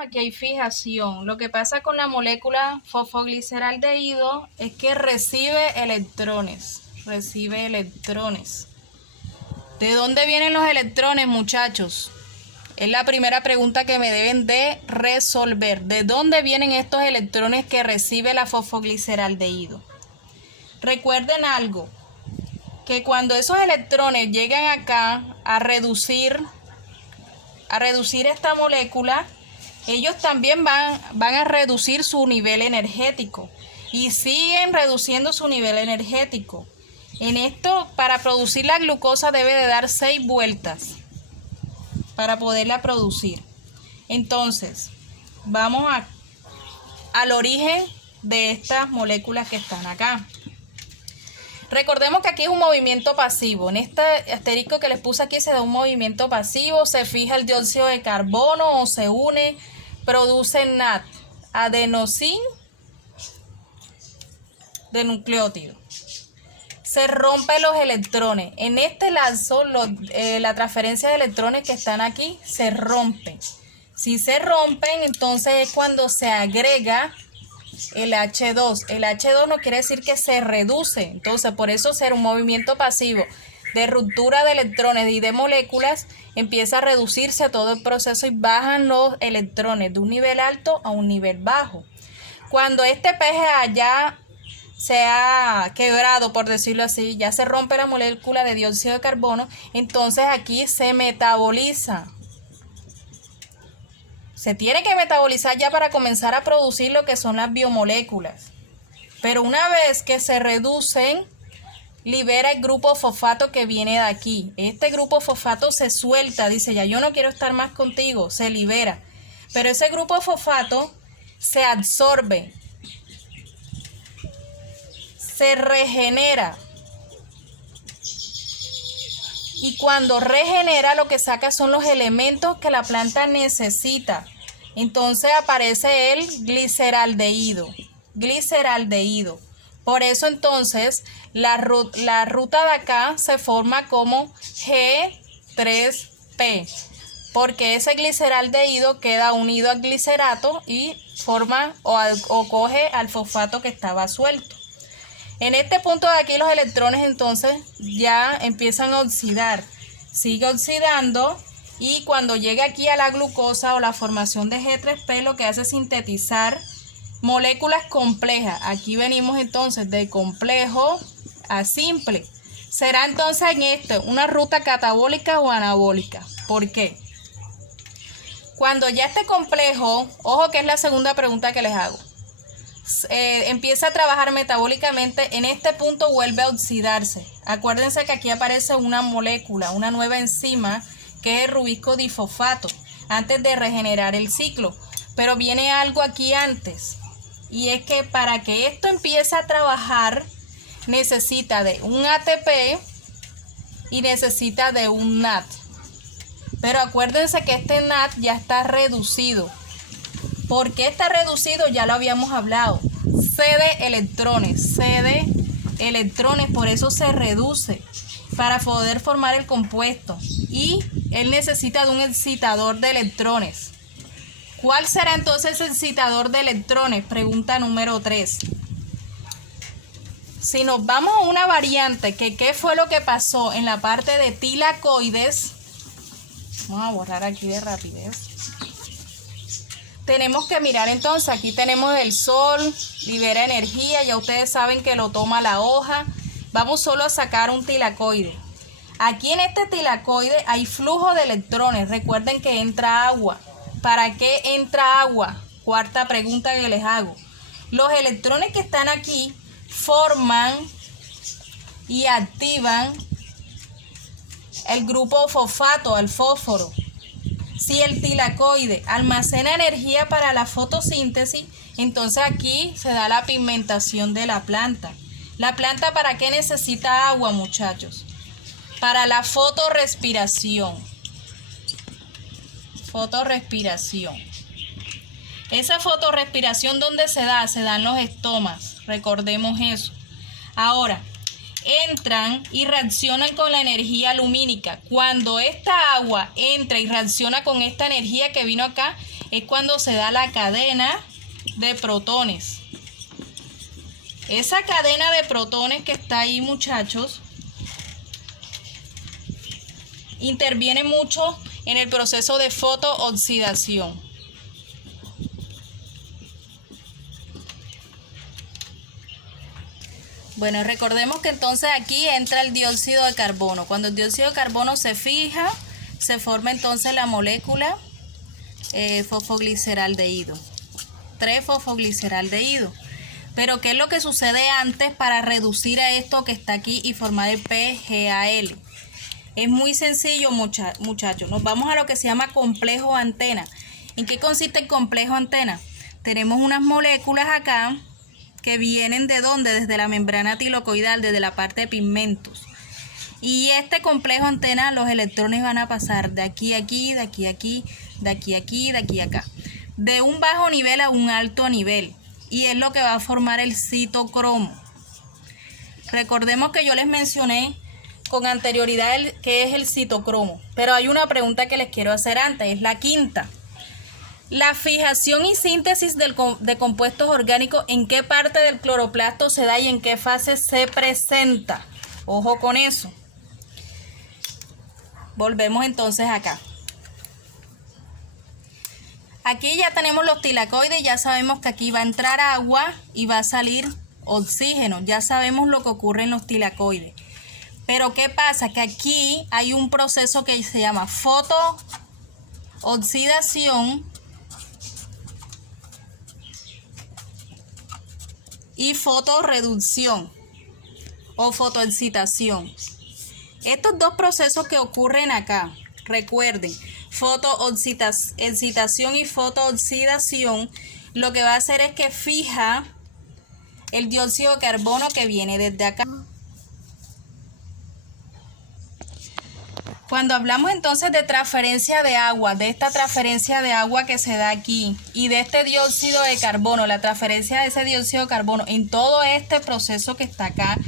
aquí hay fijación. Lo que pasa con la molécula fosfogliceraldehído es que recibe electrones. Recibe electrones. ¿De dónde vienen los electrones, muchachos? Es la primera pregunta que me deben de resolver. ¿De dónde vienen estos electrones que recibe la fosfogliceraldehído? Recuerden algo, que cuando esos electrones llegan acá a reducir esta molécula, ellos también van a reducir su nivel energético y siguen reduciendo su nivel energético. En esto, para producir la glucosa debe de dar 6 vueltas para poderla producir. Entonces, vamos al origen de estas moléculas que están acá. Recordemos que aquí es un movimiento pasivo. En este asterisco que les puse aquí se da un movimiento pasivo, se fija el dióxido de carbono o se une, produce NAD, adenosín de nucleótido. Se rompen los electrones. En este lazo, la transferencia de electrones que están aquí se rompen. Si se rompen, entonces es cuando se agrega el H2. El H2 no quiere decir que se reduce. Entonces, por eso ser un movimiento pasivo de ruptura de electrones y de moléculas, empieza a reducirse todo el proceso y bajan los electrones de un nivel alto a un nivel bajo. Cuando este PGA ya se ha quebrado, por decirlo así, ya se rompe la molécula de dióxido de carbono, entonces aquí se metaboliza. Se tiene que metabolizar ya para comenzar a producir lo que son las biomoléculas. Pero una vez que se reducen, libera el grupo fosfato que viene de aquí. Este grupo fosfato se suelta, dice, ya yo no quiero estar más contigo, se libera. Pero ese grupo fosfato se absorbe, se regenera. Y cuando regenera, lo que saca son los elementos que la planta necesita. Entonces aparece el gliceraldehído. Por eso entonces la ruta de acá se forma como G3P. Porque ese gliceraldehído queda unido al glicerato y forma o coge al fosfato que estaba suelto. En este punto de aquí los electrones entonces ya empiezan a oxidar, sigue oxidando y cuando llega aquí a la glucosa o la formación de G3P lo que hace es sintetizar moléculas complejas. Aquí venimos entonces de complejo a simple. Será entonces en esto una ruta catabólica o anabólica. ¿Por qué? Cuando ya este complejo, ojo que es la segunda pregunta que les hago, empieza a trabajar metabólicamente, en este punto vuelve a oxidarse. Acuérdense que aquí aparece una molécula, una nueva enzima que es el rubisco difosfato antes de regenerar el ciclo, pero viene algo aquí antes y es que para que esto empiece a trabajar necesita de un ATP y necesita de un NAD, pero acuérdense que este NAD ya está reducido. ¿Por qué está reducido? Ya lo habíamos hablado. Cede electrones, por eso se reduce para poder formar el compuesto. Y él necesita de un excitador de electrones. ¿Cuál será entonces ese excitador de electrones? Pregunta número 3. Si nos vamos a una variante, ¿qué fue lo que pasó en la parte de tilacoides? Vamos a borrar aquí de rapidez. Tenemos que mirar entonces, aquí tenemos el sol, libera energía, ya ustedes saben que lo toma la hoja. Vamos solo a sacar un tilacoide. Aquí en este tilacoide hay flujo de electrones, recuerden que entra agua. ¿Para qué entra agua? Cuarta pregunta que les hago. Los electrones que están aquí forman y activan el grupo fosfato, al fósforo. Si el tilacoide almacena energía para la fotosíntesis, entonces aquí se da la pigmentación de la planta. ¿La planta para qué necesita agua, muchachos? Para la fotorrespiración. Esa fotorrespiración, ¿dónde se da? Se da en los estomas, recordemos eso. Ahora, entran y reaccionan con la energía lumínica. Cuando esta agua entra y reacciona con esta energía que vino acá, es cuando se da la cadena de protones. Esa cadena de protones que está ahí, muchachos, interviene mucho en el proceso de fotooxidación. Bueno, recordemos que entonces aquí entra el dióxido de carbono. Cuando el dióxido de carbono se fija, se forma entonces la molécula fosfogliceraldehído, 3-fosfogliceraldehído. Pero ¿qué es lo que sucede antes para reducir a esto que está aquí y formar el PGAL? Es muy sencillo, muchachos. Nos vamos a lo que se llama complejo antena. ¿En qué consiste el complejo antena? Tenemos unas moléculas acá que vienen ¿de dónde? Desde la membrana tilocoidal, desde la parte de pigmentos. Y este complejo antena, los electrones van a pasar de aquí a aquí, de aquí a aquí, de aquí a aquí, de aquí a acá. De un bajo nivel a un alto nivel. Y es lo que va a formar el citocromo. Recordemos que yo les mencioné con anterioridad qué es el citocromo. Pero hay una pregunta que les quiero hacer antes, es la quinta. La fijación y síntesis de compuestos orgánicos, ¿en qué parte del cloroplasto se da y en qué fase se presenta? Ojo con eso. Volvemos entonces acá. Aquí ya tenemos los tilacoides, ya sabemos que aquí va a entrar agua y va a salir oxígeno. Ya sabemos lo que ocurre en los tilacoides. Pero ¿qué pasa? Que aquí hay un proceso que se llama fotooxidación y fotorreducción o fotoexcitación. Estos dos procesos que ocurren acá, recuerden, fotoexcitación y fotooxidación, lo que va a hacer es que fija el dióxido de carbono que viene desde acá. Cuando hablamos entonces de transferencia de agua, de esta transferencia de agua que se da aquí y de este dióxido de carbono, la transferencia de ese dióxido de carbono en todo este proceso que está acá,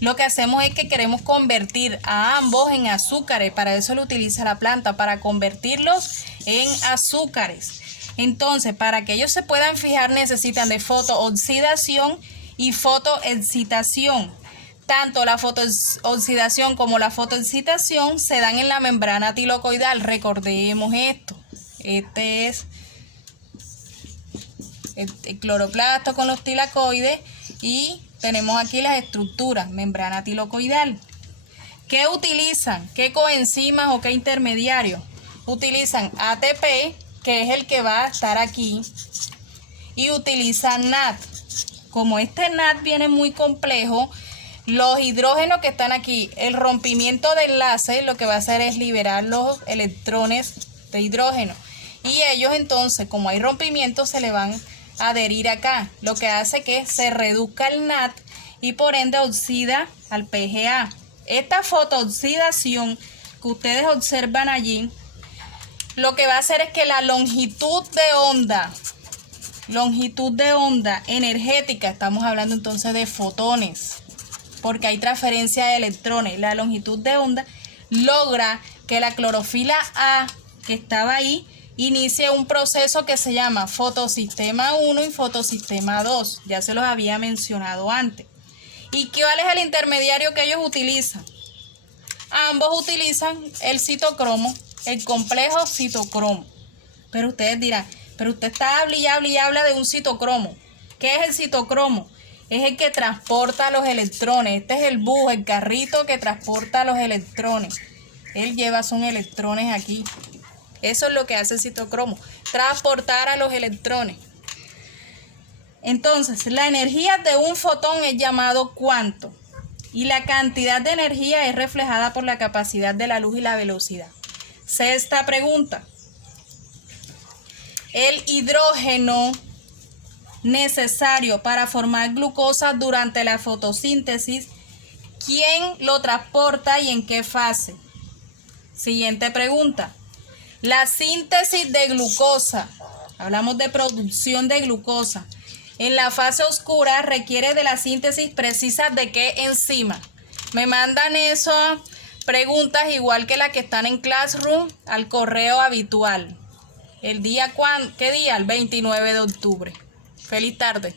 lo que hacemos es que queremos convertir a ambos en azúcares. Para eso lo utiliza la planta, para convertirlos en azúcares. Entonces, para que ellos se puedan fijar necesitan de fotooxidación y fotoexcitación. Tanto la fotooxidación como la fotoexcitación se dan en la membrana tilocoidal. Recordemos esto. Este es el cloroplasto con los tilacoides y tenemos aquí las estructuras, membrana tilocoidal. ¿Qué utilizan? ¿Qué coenzimas o qué intermediarios? Utilizan ATP, que es el que va a estar aquí, y utilizan NAD. Como este NAD viene muy complejo, los hidrógenos que están aquí, el rompimiento de enlace, lo que va a hacer es liberar los electrones de hidrógeno. Y ellos entonces, como hay rompimiento, se le van a adherir acá. Lo que hace que se reduzca el NAD y por ende oxida al PGA. Esta fotooxidación que ustedes observan allí, lo que va a hacer es que la longitud de onda energética, estamos hablando entonces de fotones, porque hay transferencia de electrones. La longitud de onda logra que la clorofila A, que estaba ahí, inicie un proceso que se llama fotosistema 1 y fotosistema 2. Ya se los había mencionado antes. ¿Y cuál es el intermediario que ellos utilizan? Ambos utilizan el citocromo, el complejo citocromo. Pero ustedes dirán, pero usted está habla y habla de un citocromo. ¿Qué es el citocromo? Es el que transporta los electrones. Este es el bus, el carrito que transporta los electrones. Él lleva son electrones aquí. Eso es lo que hace el citocromo, transportar a los electrones. Entonces, la energía de un fotón es llamado cuanto. Y la cantidad de energía es reflejada por la capacidad de la luz y la velocidad. Sexta pregunta. El hidrógeno necesario para formar glucosa durante la fotosíntesis, ¿quién lo transporta y en qué fase? Siguiente pregunta. La síntesis de glucosa, hablamos de producción de glucosa, en la fase oscura requiere de la síntesis precisa de qué enzima. Me mandan esas preguntas igual que las que están en Classroom al correo habitual. ¿Qué día? El 29 de octubre. Feliz tarde.